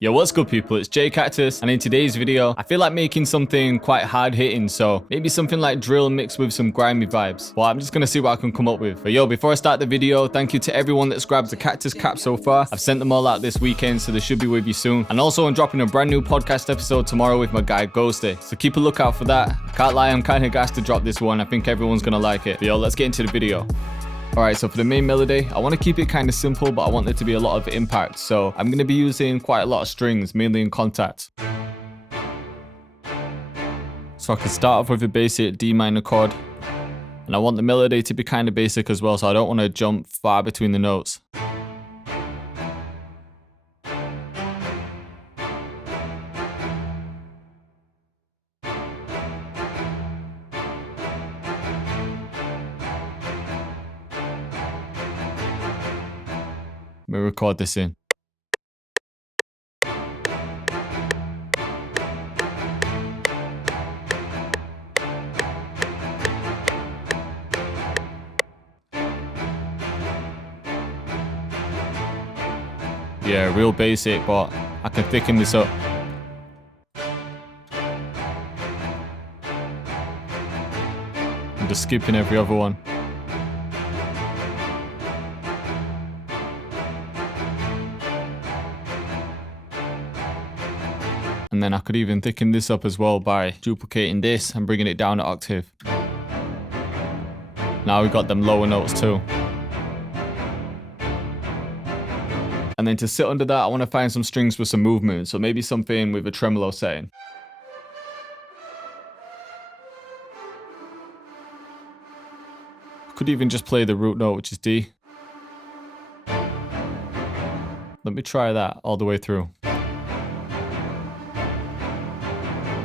Yo, what's good people, it's Cactus, and in today's video, I feel like making something quite hard hitting, so maybe something like drill mixed with some grimy vibes. Well, I'm just gonna see what I can come up with. But yo, before I start the video, thank you to everyone that's grabbed the Cactus cap so far. I've sent them all out this weekend, so they should be with you soon. And also I'm dropping a brand new podcast episode tomorrow with my guy Ghosty, so keep a lookout for that. I can't lie, I'm kind of gassed to drop this one. I think everyone's gonna like it. But yo, let's get into the video. Alright, so for the main melody, I want to keep it kind of simple, but I want there to be a lot of impact. So I'm going to be using quite a lot of strings, mainly in contact. So I can start off with a basic D minor chord. And I want the melody to be kind of basic as well, so I don't want to jump far between the notes. Let me record this in. Yeah, real basic, but I can thicken this up. I'm just skipping every other one. And then I could even thicken this up as well by duplicating this and bringing it down an octave. Now we've got them lower notes too. And then to sit under that, I want to find some strings with some movement. So maybe something with a tremolo setting. Could even just play the root note, which is D. Let me try that all the way through.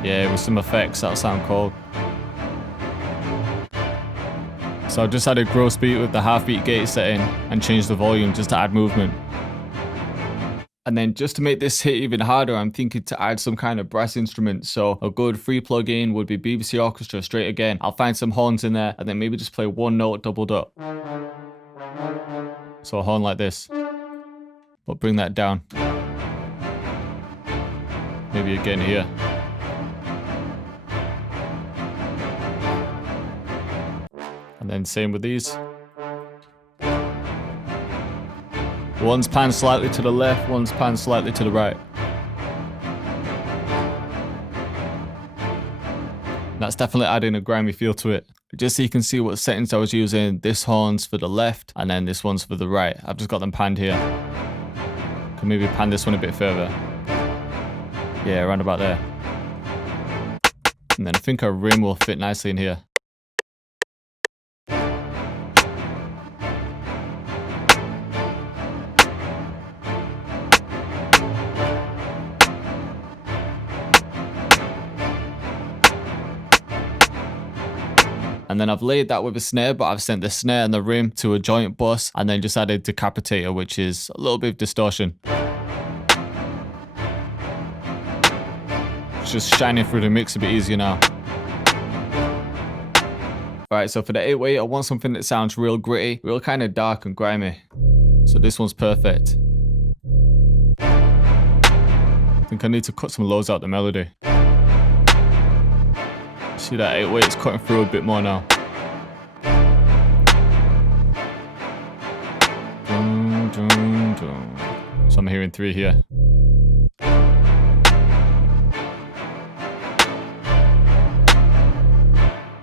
Yeah, with some effects, that'll sound cool. So I just added gross beat with the half beat gate setting and changed the volume just to add movement. And then just to make this hit even harder, I'm thinking to add some kind of brass instrument. So a good free plug-in would be BBC Orchestra straight again. I'll find some horns in there and then maybe just play one note doubled up. So a horn like this. But bring that down. Maybe again here. And then same with these. One's panned slightly to the left, one's panned slightly to the right. That's definitely adding a grimy feel to it. Just so you can see what settings I was using, this horn's for the left and then this one's for the right. I've just got them panned here. Can maybe pan this one a bit further. Yeah, around about there. And then I think our rim will fit nicely in here. And then I've laid that with a snare, but I've sent the snare and the rim to a joint bus and then just added decapitator, which is a little bit of distortion. It's just shining through the mix a bit easier now. Alright, so for the 8-way, I want something that sounds real gritty, real kind of dark and grimy. So this one's perfect. I think I need to cut some lows out the melody. See that 8-way, it's cutting through a bit more now. So I'm hearing 3 here.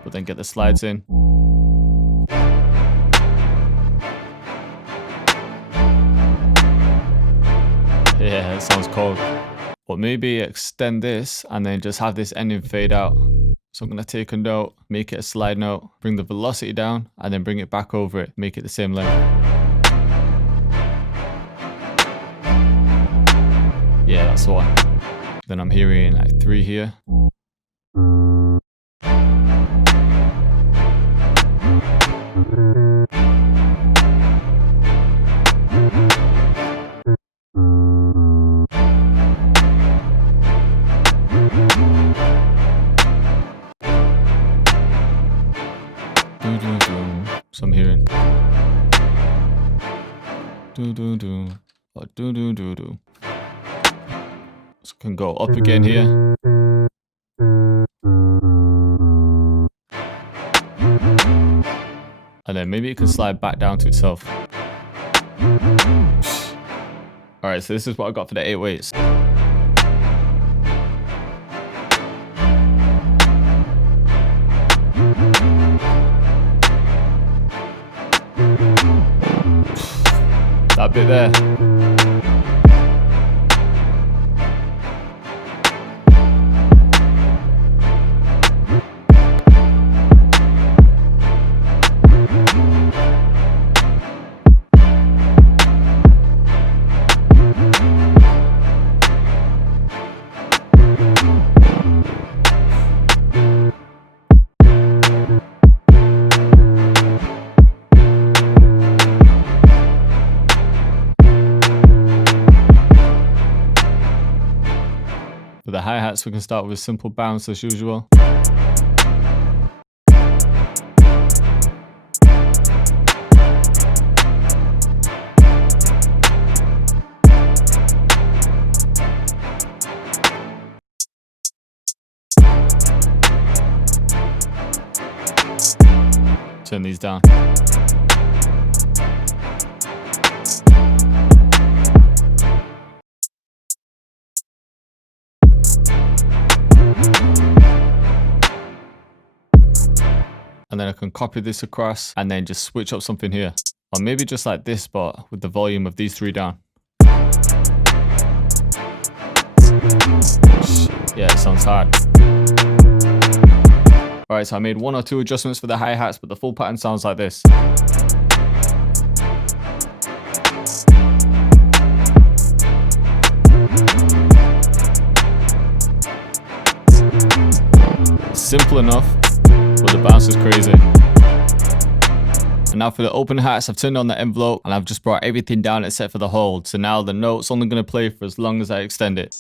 But then get the slides in. Yeah, that sounds cold. But maybe extend this and then just have this ending fade out. So I'm going to take a note, make it a slide note, bring the velocity down, and then bring it back over it, make it the same length. Yeah, that's the one. Then I'm hearing like 3 here. So I'm hearing do do do, or do do do do. So it can go up again here. And then maybe it can slide back down to itself. Alright, so this is what I got for the 8 weights. That bit there. For the hi-hats, we can start with a simple bounce as usual. Turn these down. And then I can copy this across and then just switch up something here. Or maybe just like this, but with the volume of these 3 down. Yeah, it sounds hard. Alright, so I made 1 or 2 adjustments for the hi-hats, but the full pattern sounds like this. Simple enough, but the bounce is crazy. And now for the open hats, I've turned on the envelope and I've just brought everything down except for the hold. So now the note's only going to play for as long as I extend it.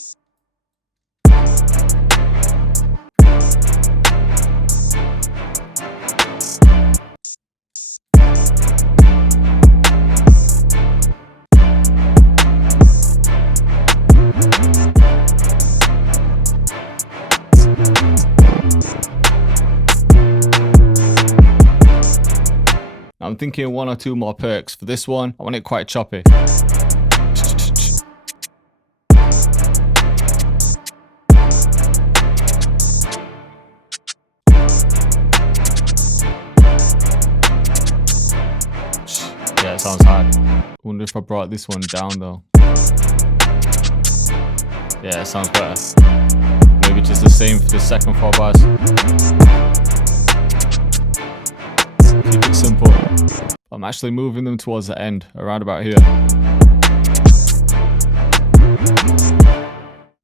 I'm thinking 1 or 2 more perks. For this one, I want it quite choppy. Yeah, it sounds hard. I wonder if I brought this one down though. Yeah, it sounds better. Maybe just the same for the second 4 bars. Keep it simple. I'm actually moving them towards the end, around about here.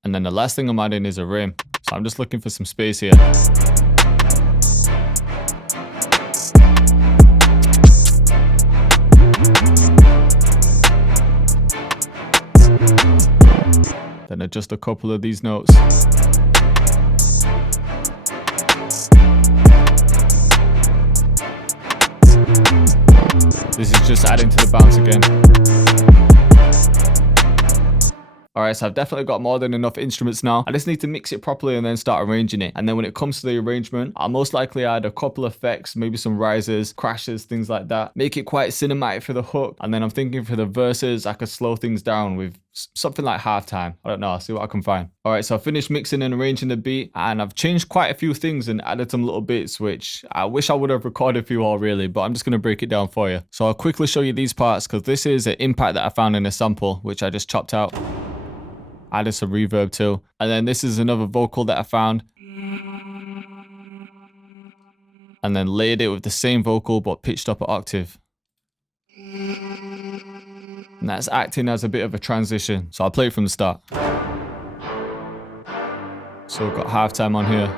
And then the last thing I'm adding is a rim. So I'm just looking for some space here. Then adjust a couple of these notes. This is just adding to the bounce again. Alright, so I've definitely got more than enough instruments now. I just need to mix it properly and then start arranging it. And then when it comes to the arrangement, I'll most likely add a couple of effects, maybe some rises, crashes, things like that. Make it quite cinematic for the hook. And then I'm thinking for the verses, I could slow things down with something like halftime. I don't know, I'll see what I can find. Alright, so I finished mixing and arranging the beat, and I've changed quite a few things and added some little bits, which I wish I would have recorded for you all really, but I'm just going to break it down for you. So I'll quickly show you these parts, because this is an impact that I found in a sample, which I just chopped out. Added some reverb too. And then this is another vocal that I found. And then layered it with the same vocal, but pitched up an octave. And that's acting as a bit of a transition. So I'll play it from the start. So we've got halftime on here.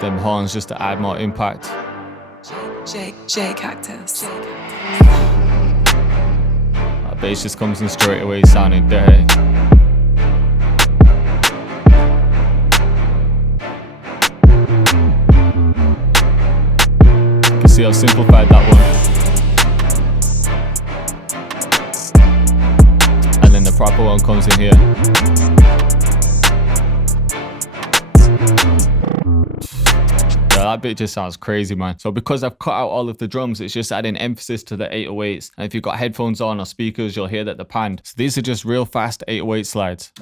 Them horns just to add more impact. Cactus. That bass just comes in straight away, sounding dirty. You can see I've simplified that one. proper one comes in here. Yeah, that bit just sounds crazy, man. So because I've cut out all of the drums, it's just adding emphasis to the 808s. And if you've got headphones on or speakers, you'll hear that they're panned. So these are just real fast 808 slides.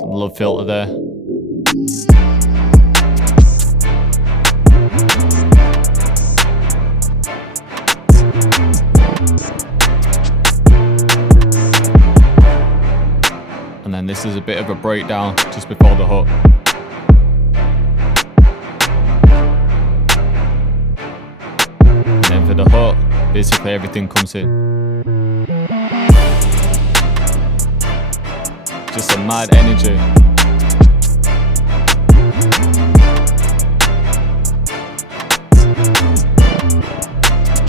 Some love filter there. And then this is a bit of a breakdown just before the hook. And then for the hook, basically everything comes in. Just a mad energy.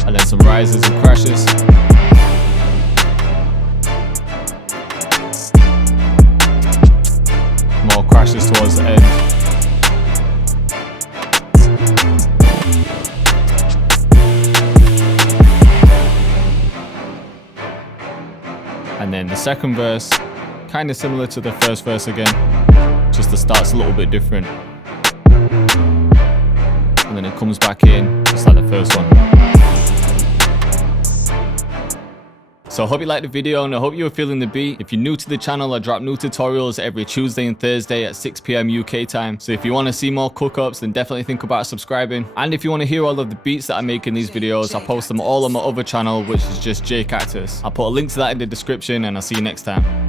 And then some rises and crashes. More crashes towards the end. And then the second verse, kind of similar to the first verse again, just the start's a little bit different. And then it comes back in, just like the first one. So I hope you liked the video and I hope you were feeling the beat. If you're new to the channel, I drop new tutorials every Tuesday and Thursday at 6 PM UK time. So if you want to see more cook-ups, then definitely think about subscribing. And if you want to hear all of the beats that I make in these videos, I post them all on my other channel, which is just Cactus. I'll put a link to that in the description and I'll see you next time.